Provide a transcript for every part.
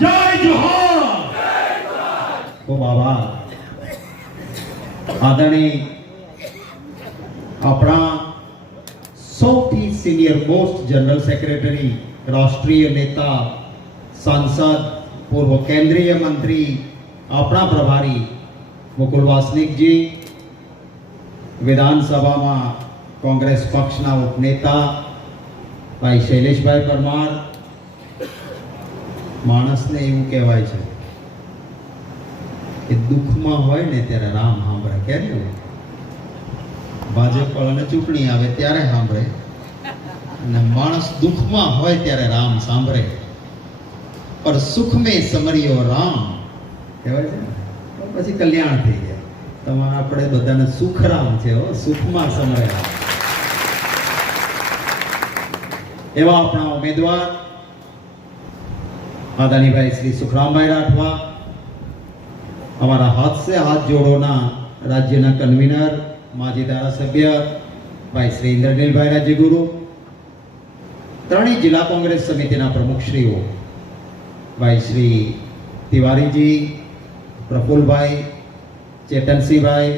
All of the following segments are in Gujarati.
જય જોહાર ખૂબ આભાર આદરણીય આપણા સૌથી સિનિયર મોસ્ટ જનરલ સેક્રેટરી રાષ્ટ્રીય નેતા સાંસદ પૂર્વ કેન્દ્રીય મંત્રી આપણા પ્રભારી મુકુલ વાસનિકજી વિધાનસભામાં કોંગ્રેસ પક્ષના ઉપનેતા ભાઈ શૈલેષભાઈ પરમાર માણસને એવું કહેવાય છે કે દુઃખમાં હોય ને ત્યારે રામ સાંભળે કેરી હોય ભાજપ અને ચૂંટણી આવે ત્યારે સાંભળે. અને માણસ દુઃખમાં હોય ત્યારે રામ સાંભળે. પર સુખ મેં સમર્યો રામ, કહેવાય છે ને? પછી કલ્યાણ થઈ જાય. તમારે આપણે બધાને સુખરામ છે હો, સુખમાં સમરે એવા આપણા ઉમેદવાર આદાનીભાઈ શ્રી સુખરામભાઈ રાઠવા. અમારા હાથ સે હાથ જોડોના રાજ્યના કન્વીનર, માજી ધારાસભ્ય, ભાઈ શ્રી ઇન્દ્રનીલભાઈ રાજ્યગુરુ, ત્રણેય જિલ્લા કોંગ્રેસ સમિતિના પ્રમુખશ્રીઓ ભાઈ શ્રી તિવારીજી, પ્રફુલભાઈ, ચેતનસિંહભાઈ,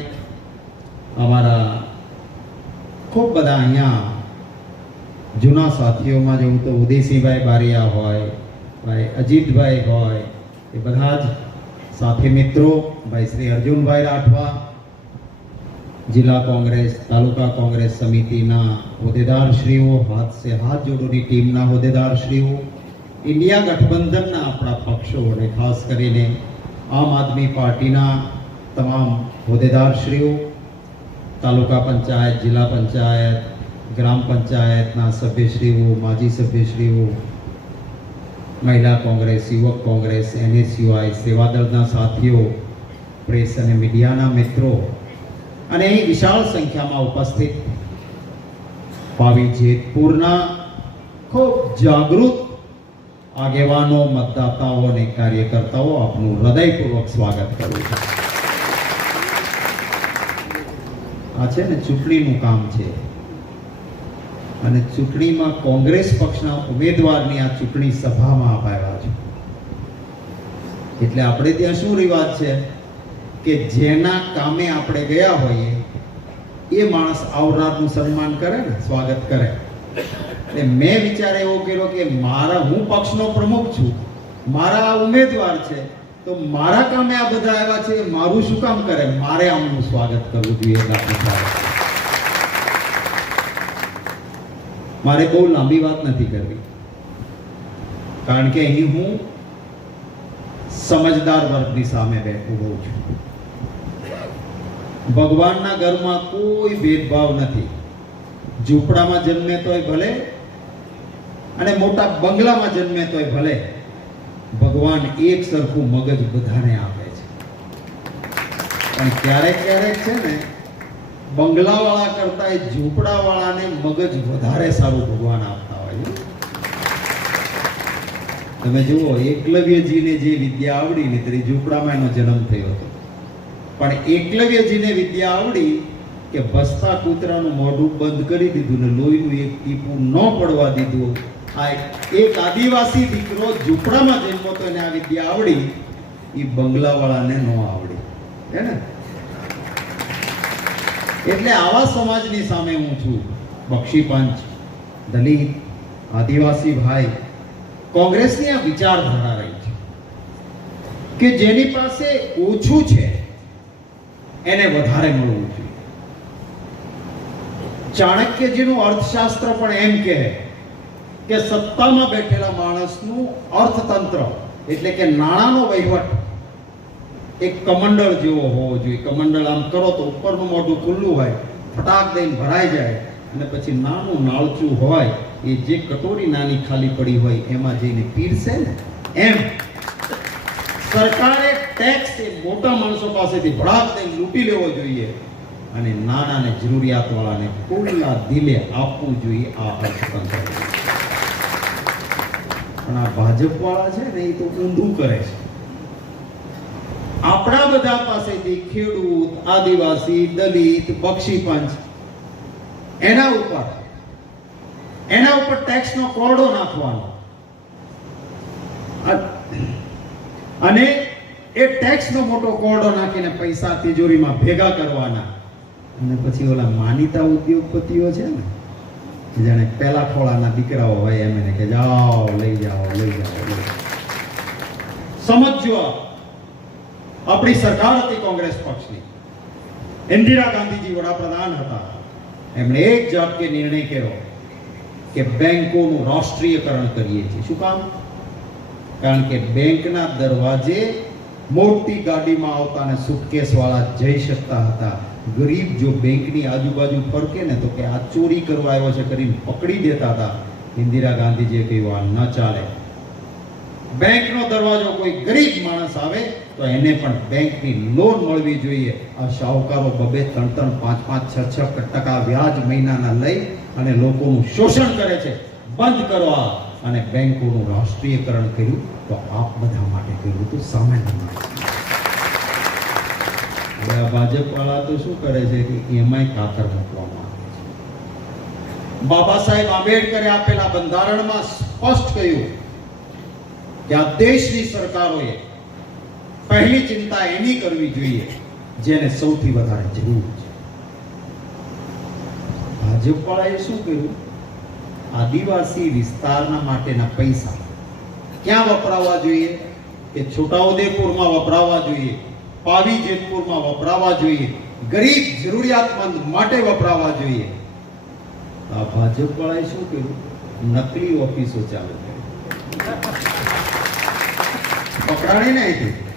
અમારા ખૂબ બધા અહીંયા જૂના સાથીઓમાં જેવું તો ઉદયસિંહભાઈ બારિયા હોય ભાઈ અજીતભાઈ હોય, એ બધા જ સાથી મિત્રો, ભાઈ શ્રી અર્જુનભાઈ રાઠવા, જિલ્લા કોંગ્રેસ, તાલુકા કોંગ્રેસ સમિતિના હોદ્દેદારશ્રીઓ, હાથ સે હાથ જોડોની ટીમના હોદ્દેદારશ્રીઓ, ઇન્ડિયા ગઠબંધનના આપણા પક્ષો અને ખાસ કરીને આમ આદમી પાર્ટીના તમામ હોદ્દેદારશ્રીઓ, તાલુકા પંચાયત, જિલ્લા પંચાયત, ગ્રામ પંચાયતના સભ્યશ્રીઓ, માજી સભ્યશ્રીઓ મહિલા કોંગ્રેસ, યુવક કોંગ્રેસ, એનએસયુઆઈ, સેવાદળના સાથીઓ, પ્રેસ અને મીડિયાના મિત્રો અને અહીં વિશાળ સંખ્યામાં ઉપસ્થિત ભાવિ જેતપુરના ખૂબ જાગૃત આગેવાનો, મતદાતાઓ અને કાર્યકર્તાઓ આપનું હૃદયપૂર્વક સ્વાગત કરું છું. આ છે ને ચૂંટણીનું કામ છે. અને ચૂંટણીમાં કોંગ્રેસ પક્ષના ઉમેદવારની આ ચૂંટણી સભામાં અપાયા છે. એટલે આપણે ત્યાં શું રિવાજ છે? કે જેના કામે આપણે ગયા હોઈએ, એ માણસ આવનારનું સન્માન કરે ને, સ્વાગત કરે. એટલે મેં વિચાર એવો કર્યો કે મારા, હું પક્ષનો પ્રમુખ છું, મારા આ ઉમેદવાર છે, તો મારા કામે આ બધા આવ્યા છે મારું શું કામ કરે? મારે આમનું સ્વાગત કરવું જોઈએ એટલે આપણે સ્વાગત કરીએ. મારે બહુ લાંબી વાત નથી કરવી. કારણ કે અહીં હું સમજદાર વર્ગની સામે બેઠો છું. ભગવાનના ઘરમાં કોઈ ભેદભાવ નથી. ઝૂંપડામાં જન્મે તોય ભલે અને મોટા બંગલામાં જન્મે તોય ભલે, ભગવાન એક સરખું મગજ બધાને આપે છે. પણ ક્યારેક ક્યારેક છે ને બંગલાવાળા કરતા એ ઝૂંપડાવાળાને મગજ વધારે સારું ભગવાન આપતા હોય તમે જુઓ, એકલવ્યજીને જે વિદ્યા આવડી ને તે ઝૂંપડામાં એનો જન્મ થયો હતો. પણ એકલવ્યજીને વિદ્યા આવડી કે ભસતા કૂતરાનું મોઢું બંધ કરી દીધું ને લોહીનું એક ટીપું ન પડવા દીધું. આ એક આદિવાસી દીકરો ઝૂંપડામાં જન્મો તો એને આ વિદ્યા આવડી, એ બંગલાવાળાને ન આવડી. હે ને? એટલે આવા સમાજની સામે હું છું. બક્ષી પંચ, દલિત, આદિવાસી ભાઈ, કોંગ્રેસની આ વિચારધારા રહી છે. કે જેની પાસે ઓછું છે, એને વધારે મળવું જોઈએ. ચાણક્યજીનું અર્થશાસ્ત્ર પણ એમ કહે કે સત્તામાં બેઠેલા માણસનું અર્થતંત્ર, એટલે કે નાણાંનો વહીવટ એક કમંડળ જેવો હોવો જોઈએ. કમંડળ આમ કરો તો ઉપરનું મોઢું ખુલ્લું હોય, ફટાક દઈને ભરાઈ જાય. અને પછી નાનું નાળચું હોય, એ જે કટોરી નાની ખાલી પડી હોય, એમાં જઈને પીરસે ને એમ. સરકારે ટેક્સ એ મોટા માણસો પાસેથી ભડાક દઈને લૂંટી લેવો જોઈએ. અને નાના ને જરૂરિયાતવાળાને ખુલ્લા દિલે આપવું જોઈએ આ અર્થતંત્ર. પણ આ ભાજપવાળા છે ને, એ તો ઊંધું કરે છે. આપણા બધા પાસેથી ખેડૂત, આદિવાસી, દલિત, બક્ષી પંચ, એના ઉપર એના ઉપર ટેક્સનો કોરડો નાખવાનો. અને એ ટેક્સનો મોટો કોરડો નાખીને પૈસા તિજોરીમાં ભેગા કરવાના. અને પછી ઓલા માનીતા ઉદ્યોગપતિઓ છે ને, જાણે પેલા ખોળાના દીકરાઓ હોય એમ એને કે, જાઓ, લઈ જાઓ લઈ જાઓ સમજો. આપણી સરકાર હતી કોંગ્રેસ પક્ષની. ઇન્દિરા ગાંધીજી વડાપ્રધાન હતા. એમણે એક જાતકે નિર્ણય કર્યો કે બેંકોનું રાષ્ટ્રીયકરણ કરીએ છીએ. શું કામ? કારણ કે બેંકના દરવાજે મોટી ગાડીમાં આવતા અને સુટકેસવાળા જઈ શકતા હતા. ગરીબ જો બેંકની આજુબાજુ ફરકે ને તો કે આ ચોરી કરવા આવ્યો છે કરીને પકડી દેતા હતા. ઇન્દિરા ગાંધીજીએ કહ્યું, આ ન ચાલે. બેંકનો દરવાજો કોઈ ગરીબ માણસ આવે તો એને પણ બેંકની લોન મળવી જોઈએ. આ શાહુકારો બબે ત્રણ ત્રણ પાંચ પાંચ છ છ ટકા વ્યાજ મહિનાના લઈ અને લોકોનું શોષણ કરે છે. બંધ કરો આ. અને બેંકોનું રાષ્ટ્રીયકરણ કર્યું તો આપ બધા માટે કર્યું હતું સામાન્ય માટે. ભાજપ વાળા તો શું કરે છે કે એમાંય કાતર મૂકવામાં બાબા સાહેબ આંબેડકરે આપેલા બંધારણમાં સ્પષ્ટ કહ્યું કે આ દેશની સરકારોએ પહેલી ચિંતા એની કરવી જોઈએ જેને સૌથી વધારે જરૂર છે. ભાજપ શું કર્યું? આદિવાસી વિસ્તારના માટેના પૈસા ક્યાં વપરાવા જોઈએ? કે છોટાઉદેપુરમાં વપરાવા જોઈએ? પાવી જેતપુરમાં વપરાવા જોઈએ? ગરીબ જરૂરિયાતમંદ માટે વપરાવા જોઈએ? આ ભાજપ વાળાએ શું કર્યું? નકલી ઓફિસો ચાલુ કરી. પકડાણી નહીં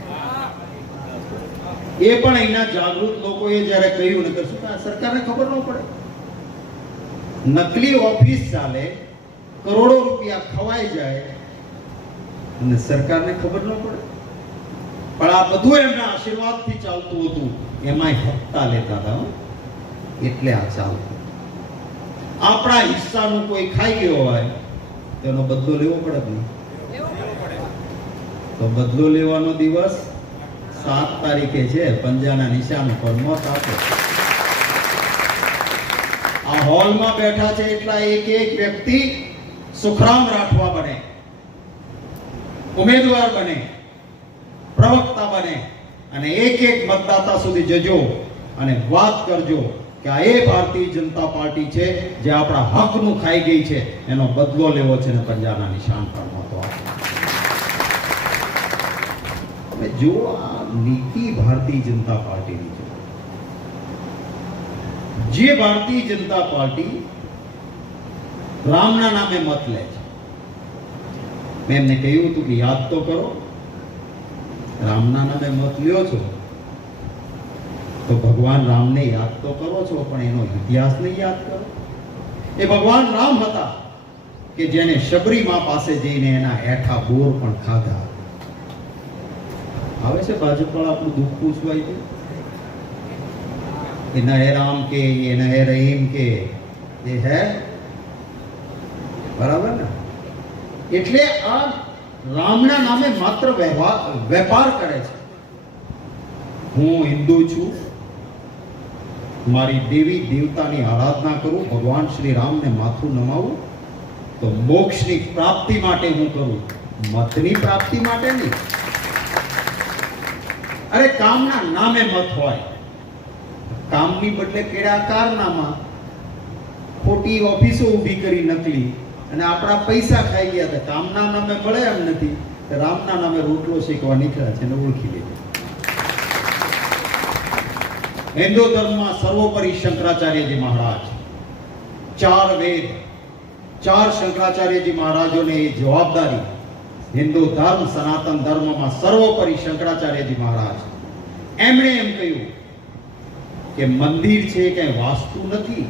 એ પણ અહીંના જાગૃત લોકોએ જ્યારે કહ્યું ને શું કાં સરકારને ખબર ન પડે. નકલી ઓફિસ ચાલે કરોડો રૂપિયા ખવાઈ જાય અને સરકારને ખબર ન પડે. પણ આ બધું એમના આશીર્વાદથી ચાલતું હતું. એમાંય હપ્તા લેતા હતા એટલે આ ચાલતું આપણા હિસ્સાનું કોઈ ખાઈ ગયો હોય તેનો બદલો લેવો પડે કે નહીં. તો બદલો લેવાનો દિવસ સાત તારીખે છે, પંજાના નિશાન પર મત આપો. આ હોલમાં બેઠા છે એટલા એક એક વ્યક્તિ સુખરામ રાઠવા બને, ઉમેદવાર બને, પ્રવક્તા બને અને એક એક મતદાતા સુધી જજો અને વાત કરજો કે આ એ ભારતીય જનતા પાર્ટી છે જે આપણા હકનું ખાઈ ગઈ છે, એનો બદલો લેવો છે ને પંજાના નિશાન પર આપો. તમે આ નીતિ ભારતીય જનતા પાર્ટીની છે. જે ભારતીય જનતા પાર્ટી રામના નામે મત લે છે. મેં એમને કહ્યું હતું કે યાદ તો કરો, રામના નામે મત લ્યો છો, તો ભગવાન રામને યાદ તો કરો છો, પણ એનો ઇતિહાસ નહીં યાદ કરો. એ ભગવાન રામ હતા કે જેને શબરીમાં પાસે જઈને એના હેઠા બોર પણ ખાધા. આવે છે ભાજપવાળા આપણું દુઃખ પૂછવાય છે એના હે રામ કે એના હે રહીમ કે એ હે બરાબર ને એટલે આ રામના નામે માત્ર વેપાર કરે છે. હું હિન્દુ છું. મારી દેવી દેવતાની આરાધના કરું, ભગવાન શ્રી રામને માથું નમાવું, તો મોક્ષની પ્રાપ્તિ માટે હું કરું. મતની પ્રાપ્તિ માટે નહીં. અરે કામના નામે મત હોય. કામની બદલે કેળા કારનામાં ખોટી ઓફિસો ઊભી કરી નકલી અને આપણા પૈસા ખાઈ ગયા હતા કામના નામે મળે એમ નથી રામના નામે રોટલો શેકવા નીકળ્યા છે ને ઓળખી લે. હિન્દુ ધર્મમાં સર્વોપરી શંકરાચાર્યજી મહારાજ. ચાર વેદ, ચાર શંકરાચાર્યજી મહારાજોને એ જવાબદારી હિન્દુ ધર્મ, સનાતન ધર્મમાં સર્વોપરી શંકરાચાર્યજી મહારાજ. એમણે એમ કહ્યું કે મંદિર છે કે વાસ્તુ નથી,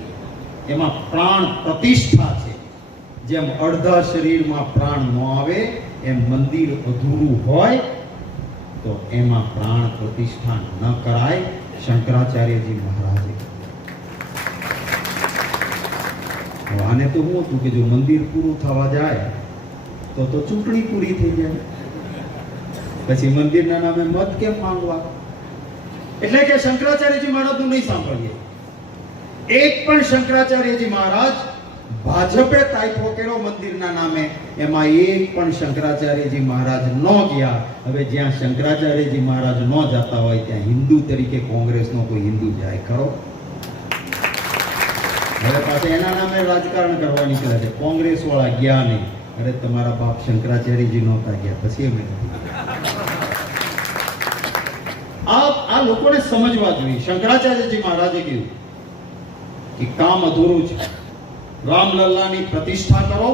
એમાં પ્રાણ પ્રતિષ્ઠા છે. જેમ અડધા શરીરમાં પ્રાણ ન આવે, એમ મંદિર અધૂરું હોય, તો એમાં પ્રાણ પ્રતિષ્ઠા ન કરાય શંકરાચાર્યજી મહારાજે. આને તો હું હતું કે જો મંદિર પૂરું થવા જાય તો તો ચૂંટણી પૂરી થઈ જાય. પછી મંદિરના નામે મત કેમ માંગવા? એટલે કે શંકરાચાર્યજી મહારાજનું નહીં સાંભળીએ. એક પણ શંકરાચાર્યજી મહારાજ ભાજપે તાઇફો કર્યો મંદિરના નામે. એમાં એક પણ શંકરાચાર્યજી મહારાજ ન ગયા. હવે જ્યાં શંકરાચાર્યજી મહારાજ ન જતા હોય, ત્યાં હિન્દુ તરીકે કોંગ્રેસનો કોઈ હિન્દુ જાય ખરો? હવે પાછા એના નામે રાજકારણ કરવા નીકળે છે કોંગ્રેસ વાળા ગયા નહીં. અરે તમારા બાપ શંકરાચાર્યજી નહોતા ગયા, પછી નથી આ આ લોકોને સમજવા જોઈએ. શંકરાચાર્યજી મહારાજે કહ્યું કે કામ અધૂરું છે. રામલલ્લાની પ્રતિષ્ઠા કરો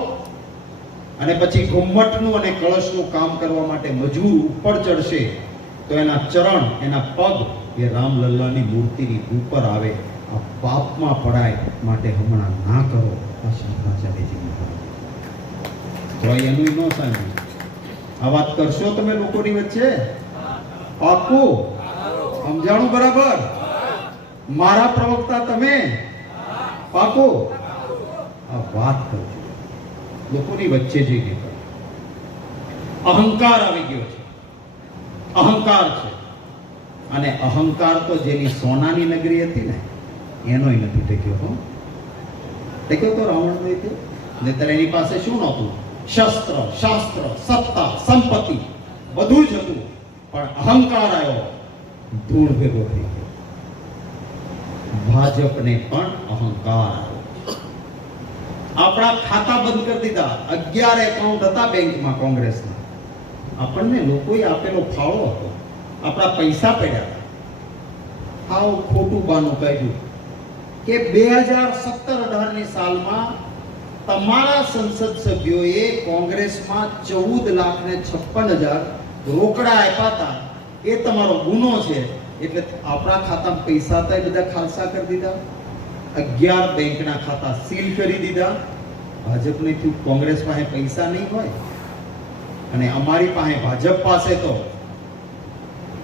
અને પછી ઘુમ્મટનું અને કળશનું કામ કરવા માટે મજૂર ઉપર ચડશે તો એના ચરણ, એના પગ એ રામલલ્લાની મૂર્તિની ઉપર આવે. આ પાપમાં પડાય માટે હમણાં ના કરો, આ શંકરાચાર્યજી તો એનું ન સાંભળ્યું આ વાત કરશો તમે લોકોની વચ્ચે? પાકું સમજાણું બરાબર? મારા પ્રવક્તા તમે? પાકું આ વાત કરજો. લોકોની વચ્ચે જઈને કે અહંકાર આવી ગયો છે. અહંકાર છે. અને અહંકાર તો જેની સોનાની નગરી હતી ને, એનોય નથી ટેક્યો, હો. ટેક્યો તો રાવણનો તે નહીતર એની પાસે શું નહોતું? શસ્ત્ર, શાસ્ત્ર, સત્તા, સંપત્તિ, બધું જ હતું. પણ અહંકાર આવ્યો. ધૂળ ભેગો થઈ ગયો. ભાજપને પણ અહંકાર આવ્યો. આપણા ખાતા બંધ કરી દીધા. અગિયાર એકાઉન્ટ હતા બેંકમાં કોંગ્રેસના. આપણને લોકોએ આપેલો ફાળો હતો. આપણા પૈસા પડ્યા હાવ ખોટું બાનું કહ્યું કે બે હજાર સત્તર અઢારની સાલમાં તમારા સંસદ સભ્યોએ કોંગ્રેસમાં ચૌદ લાખ ને છપ્પન હજાર રોકડા આપ્યા હતા. એ તમારો ગુનો છે. એટલે આપણા ખાતામાં પૈસા હતા એ બધા ખાલસા કરી દીધા. અગિયાર બેંકના ખાતા સીલ કરી દીધા. ભાજપને થયું કોંગ્રેસ પાસે પૈસા નહીં હોય. અને અમારી પાસે ભાજપ પાસે તો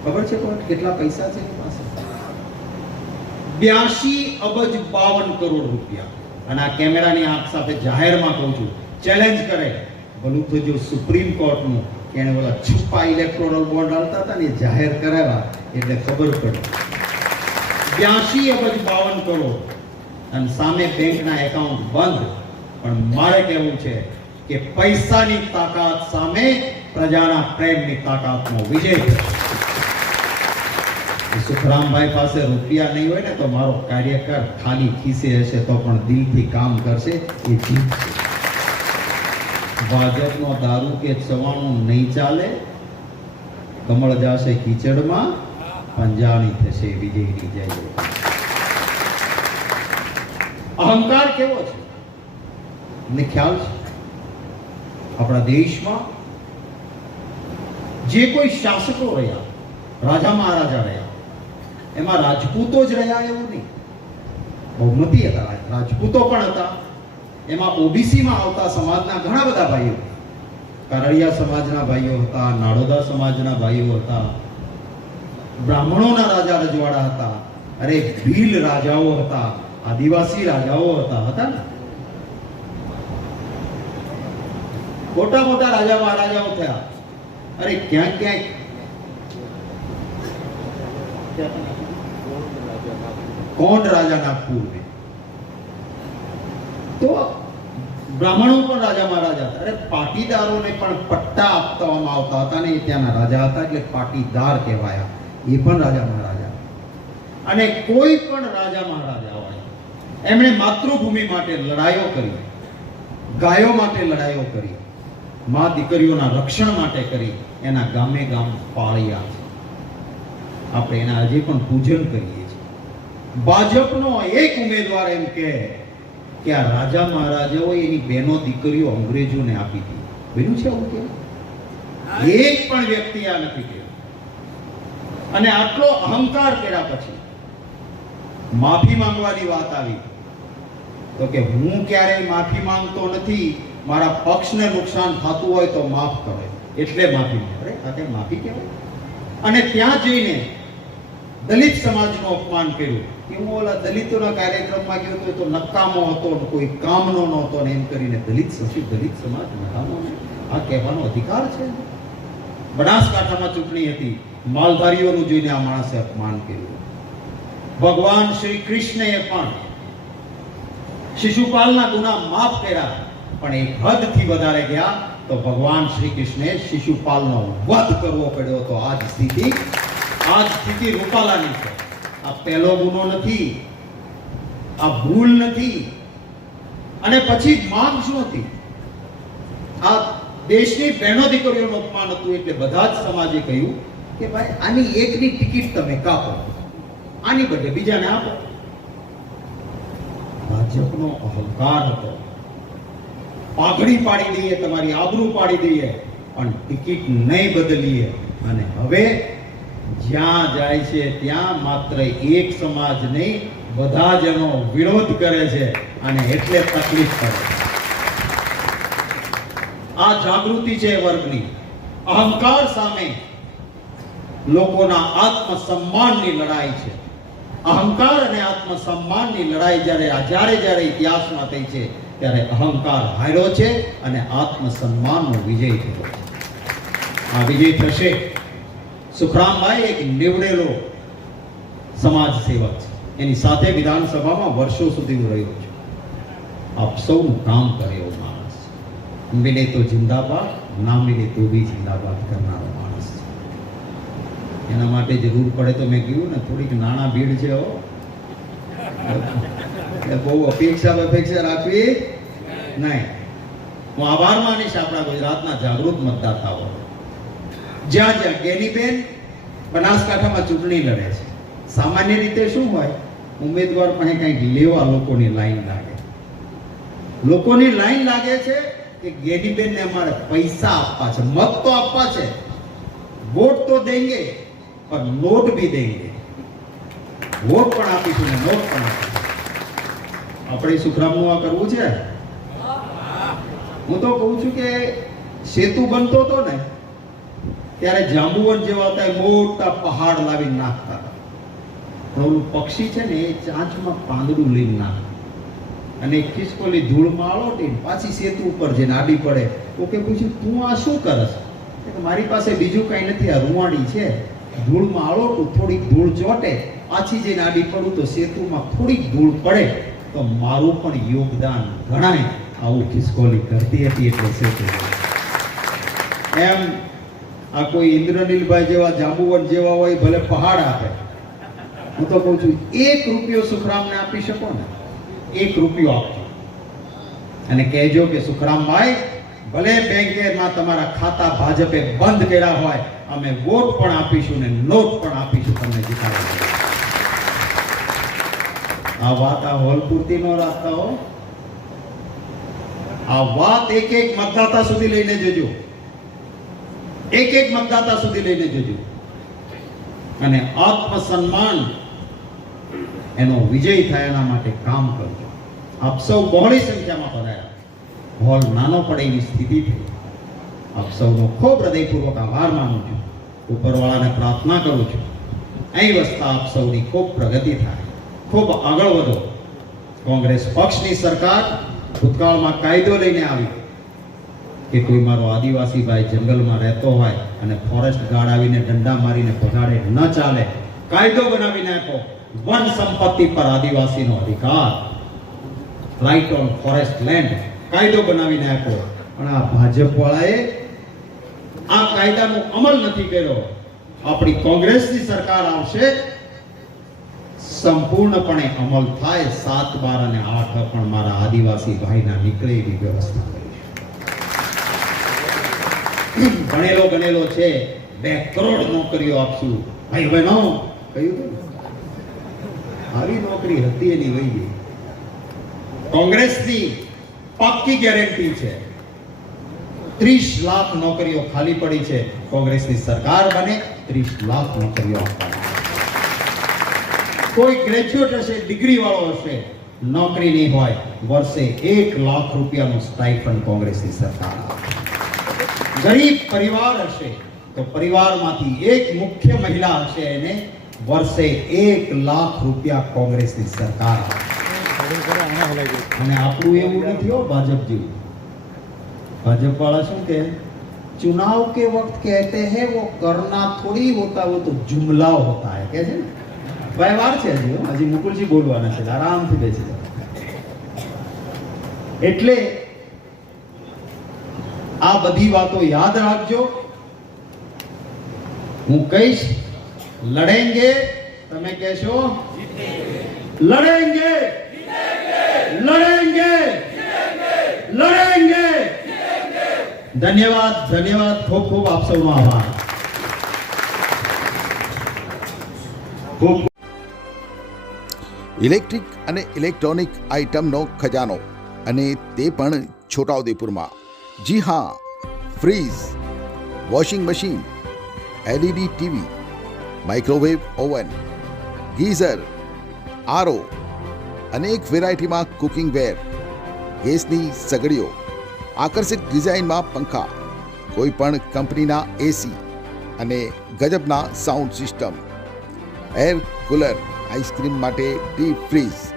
ખબર છે કેટલા પૈસા છે પાસે? બ્યાસી અબજ બાવન કરોડ રૂપિયા. અને આ કેમેરાની આંખ સાથે જાહેરમાં કહું છું ચેલેન્જ કરે. ભલું તો જો સુપ્રીમ કોર્ટનું કે એને ઓલા છુપા ઇલેક્ટોરલ બોન્ડ આવતા હતા ને જાહેર કરાવ્યા એટલે ખબર પડી. બ્યાસી અબજ બાવન કરોડ અને સામે બેંકના એકાઉન્ટ બંધ. પણ મારે કહેવું છે કે પૈસાની તાકાત સામે પ્રજાના પ્રેમની તાકાતનો વિજય થશે સુખરામભાઈ પાસે રૂપિયા નહીં હોય ને તો મારો કાર્યકર ખાલી ખીસે હશે તો પણ દિલથી કામ કરશે એ જીતશે ભાજપનો દારૂ કે ચવાણું નહીં ચાલે, કમળ જાશે કીચડમાં, પંજાણી થશે વિજયની જય. અહંકાર કેવો છે? ને ખ્યાલ છે? આપણા દેશમાં જે કોઈ શાસકો રહ્યા, રાજા મહારાજા રહ્યા એમાં રાજપૂતો જ રહ્યા એવું નહીં. બહુમતી હતા, રાજપૂતો પણ હતા. એમાં ઓબીસીમાં આવતા સમાજના ઘણા બધા ભાઈઓ. કારડિયા સમાજના ભાઈઓ હતા, નાડોદા સમાજના ભાઈઓ હતા. બ્રાહ્મણોના રાજા રજવાડા હતા. અરે ભીલ રાજાઓ હતા, આદિવાસી રાજાઓ હતા હતા ને? મોટા મોટા રાજા મહારાજાઓ થયા. અરે ક્યાંક ક્યાંક કોણ રાજા નાગપુર में તો બ્રાહ્મણો પણ રાજા મહારાજા હતા. અરે પાટીદારોને પણ પટ્ટા આપવામાં આવતા હતા ને એ ત્યાંના રાજા હતા એટલે પાટીદાર કહેવાયા. એ પણ રાજા મહારાજા. અને કોઈ પણ રાજા મહારાજા હોય, એમણે માતૃભૂમિ માટે લડાઈઓ કરી, ગાયો માટે લડાઈઓ કરી, મા દીકરીઓના રક્ષણ માટે કરી, એના ગામે ગામ પાળ્યા. આપણે એના હજી પણ પૂજન કરીએ. ભાજપનો એક ઉમેદવાર એમ કે કે આ રાજા મહારાજાઓ એની બહેનો દીકરીઓ અંગ્રેજોને આપી દીધી. બન્યું છે આવું કે? એક પણ વ્યક્તિ આ નથી કહ્યું. અને આટલો અહંકાર કર્યા પછી માફી માંગવાની વાત આવી. તો કે હું ક્યારેય માફી માંગતો નથી, મારા પક્ષને નુકસાન થતું હોય તો માફ કરે. એટલે માફી અરે ખાતે માફી કહેવાય? અને ત્યાં જઈને દલિત સમાજનું અપમાન કર્યું. કે ઓલા દલિતોના કાર્યક્રમમાં ગયો તો નકામો હતો કોઈ કામનો નહોતો ને એમ કરીને દલિત સચિવ દલિત સમાજ નકામો આ કહેવાનો અધિકાર છે. બનાસકાંઠામાં ચૂંટણી હતી. માલધારીઓનું જોઈને આ માણસે અપમાન કર્યું. ભગવાન શ્રી કૃષ્ણએ પણ શિશુપાલના ગુના માફ કર્યા. પણ એ હદથી વધારે ગયા તો ભગવાન શ્રી કૃષ્ણે શિશુપાલનો વધ કરવો પડ્યો તો આ સ્થિતિ આ સ્થિતિ રૂપાલાની છે. આ પહેલો ગુનો નથી, આ ભૂલ નથી, અને પછી માંગ શું હતી? આ દેશની બહેનો દીકરીઓનું અપમાન હતું એટલે બધા જ સમાજે કહ્યું કે ભાઈ, આની એકની ટિકિટ તમે કાપો, આની બદલે બીજાને આપો. ભાજપનો અહંકાર હતો. પાઘડી પાડી દઈએ, તમારી આબરૂ પાડી દઈએ, પણ ટિકિટ નહીં બદલીએ. અને હવે જ્યાં જાય છે, ત્યાં માત્ર એક સમાજ નહીં, બધા જ એનો વિરોધ કરે છે અને એટલે તકલીફ પડે આ જાગૃતિ છે વર્ગની. અહંકાર સામે લોકોના આત્મસન્માનની લડાઈ છે. અહંકાર અને આત્મસન્માનની લડાઈ જ્યારે જ્યારે જ્યારે ઇતિહાસમાં થઈ છે, ત્યારે અહંકાર હાર્યો છે અને આત્મસન્માનનો વિજય થયો છે. આ વિજય થશે. સુખરામભાઈ એક નીવડેલો સમાજ સેવક છે. એની સાથે વિધાનસભામાં વર્ષો સુધી હું રહ્યો છું. આપ સૌનું કામ કરે એવો માણસ. મિલે તો જિંદાબાદ ના મિલે તો બી જિંદાબાદ કરનારો માણસ છે. એના માટે જરૂર પડે તો મેં કીધું ને, થોડીક નાણાં ભીડ છે હો. એટલે બહુ અપેક્ષા અપેક્ષા રાખવી. નહીં. હું આભાર માનીશ આપણા ગુજરાતના જાગૃત મતદાતાઓ. જ્યાં જ્યાં ગેનીબેન બનાસકાંઠામાં ચૂંટણી લડે છે. સામાન્ય રીતે શું હોય? ઉમેદવાર પાસે કંઈક લેવા લોકોની લાઈન લાગે. લોકોની લાઈન લાગે છે કે ગેનીબેનને અમારે પૈસા આપવા છે. મત તો આપવા છે. વોટ તો દેંગે, પણ નોટ બી દેંગે. વોટ પણ આપીશું ને નોટ પણ આપીશું. આપણે સુખરામનું આ કરવું છે? હું તો કહું છું કે સેતુ બનતો હતો ને ત્યારે જાંબુવન જેવા હતા મોટા પહાડ લાવી નાખતા. પણ પક્ષી છે ને એ ચાંચમાં પાંદડું લઈને નાખે. અને ખિસકોલી ધૂળમાં આળોટી પાછી સેતુ ઉપર જઈને આડી પડે. તો કે પૂછ્યું, તું આ શું કરસ? મારી પાસે બીજું કાંઈ નથી, આ રૂવાણી છે. ધૂળમાં આળોટું થોડીક ધૂળ ચોટે. પાછી જઈને આડી પડું તો સેતુમાં થોડીક ધૂળ પડે. તો મારું પણ યોગદાન ગણાય. આવું ખિસકોલી કરતી હતી એટલે સેતુ. એમ આ કોઈ ઇન્દ્રનીલભાઈ જેવા જાંબુવન જેવા હોય, ભલે પહાડ આપે. હું તો કહું છું, એક રૂપિયો સુખરામને આપી શકો ને, એક રૂપિયો આપજો. અને કહેજો કે સુખરામભાઈ ભલે બેંકેમાં તમારા ખાતા ભાજપે બંધ કર્યા હોય, અમે વોટ પણ આપીશું ને નોટ પણ આપીશું તમને જીતાડવા આ વાત આ હોલ પૂરતી નો રાખતા હો. આ વાત એક એક મતદાતા સુધી લઈને જજો. એક એક મતદાતા સુધી લઈને જજો. અને આત્મસન્માન એનો વિજય થાય એના માટે કામ કરજો. આપ સૌ બહોળી સંખ્યામાં પધાર્યા. હોલ નાનો પડે એવી સ્થિતિ થઈ. આપ સૌનો ખૂબ હૃદયપૂર્વક આભાર માનું છું. ઉપરવાળાને પ્રાર્થના કરું છું. અહીં વસતા આપ સૌની ખૂબ પ્રગતિ થાય. ખૂબ આગળ વધો. કોંગ્રેસ પક્ષની સરકાર ભૂતકાળમાં કાયદો લઈને આવી. કે કોઈ મારો આદિવાસી ભાઈ જંગલમાં રહેતો હોય અને ફોરેસ્ટ ગાર્ડ આવીને ડંડા મારીને ભગાડે ન ચાલે, કાયદો બનાવી નાખો વન સંપત્તિ પર આદિવાસીનો અધિકાર. રાઇટ ઓન ફોરેસ્ટ લેન્ડ કાયદો બનાવી નાખ્યો પણ આ ભાજપ વાળાએ આ કાયદાનો અમલ નથી કર્યો. આપણી કોંગ્રેસની સરકાર આવશે, સંપૂર્ણપણે અમલ થાય, સાત બાર અને આઠ પણ મારા આદિવાસી ભાઈના નીકળે એવી વ્યવસ્થા. કરીશું ભણેલો ગણેલો છે. બે કરોડ નોકરીઓ આપશું. ભાઈ બહેનો કહ્યું આવી નોકરી હતી એની વહી કોંગ્રેસની પાક્કી ગેરંટી છે. ત્રીસ લાખ નોકરીઓ ખાલી પડી છે. કોંગ્રેસની સરકાર બને ત્રીસ લાખ નોકરીઓ કોઈ ગ્રેજ્યુએટ હશે ડિગ્રી વાળો હશે, નોકરી નહીં હોય. વર્ષે એક લાખ રૂપિયાનું સ્ટાઇફન્ડ કોંગ્રેસની સરકાર આપે. ગરીબ પરિવાર હશે તો પરિવારમાંથી એક મુખ્ય મહિલા હશે એને વર્ષે એક લાખ રૂપિયા કોંગ્રેસની સરકાર આપે અને આપણું એવું નથી હો ભાજપ જેવું भाजपा वाला શું કહે चुनाव के वक्त कहते हैं वो करना थोड़ी होता वो तो जुमला होता है કહે છે ને વ્યવહાર છે હજી હો. હજી મુકુલજી બોલવાના છે આરામથી બેસી જાઓ એટલે આ બધી વાતો યાદ રાખજો. હું કહીશ, લડેંગે. તમે કહેશો, લડેંગે. લડેંગે. લડેંગે. ધન્યવાદ ધન્યવાદ. ખૂબ ખૂબ આપ સૌનો આભાર. ઇલેક્ટ્રિક અને ઇલેક્ટ્રોનિક આઇટમનો ખજાનો અને તે પણ છોટાઉદેપુરમાં. જી હા fridge washing machine LED TV microwave oven geyser RO અનેક વેરાયટીમાં કુકિંગ વેર ગેસની સગડીઓ, આકર્ષિત ડિઝાઇનમાં પંખા કોઈ પણ કંપનીના એસી અને ગજબના sound system air cooler ice cream માટે ડીપ ફ્રીઝ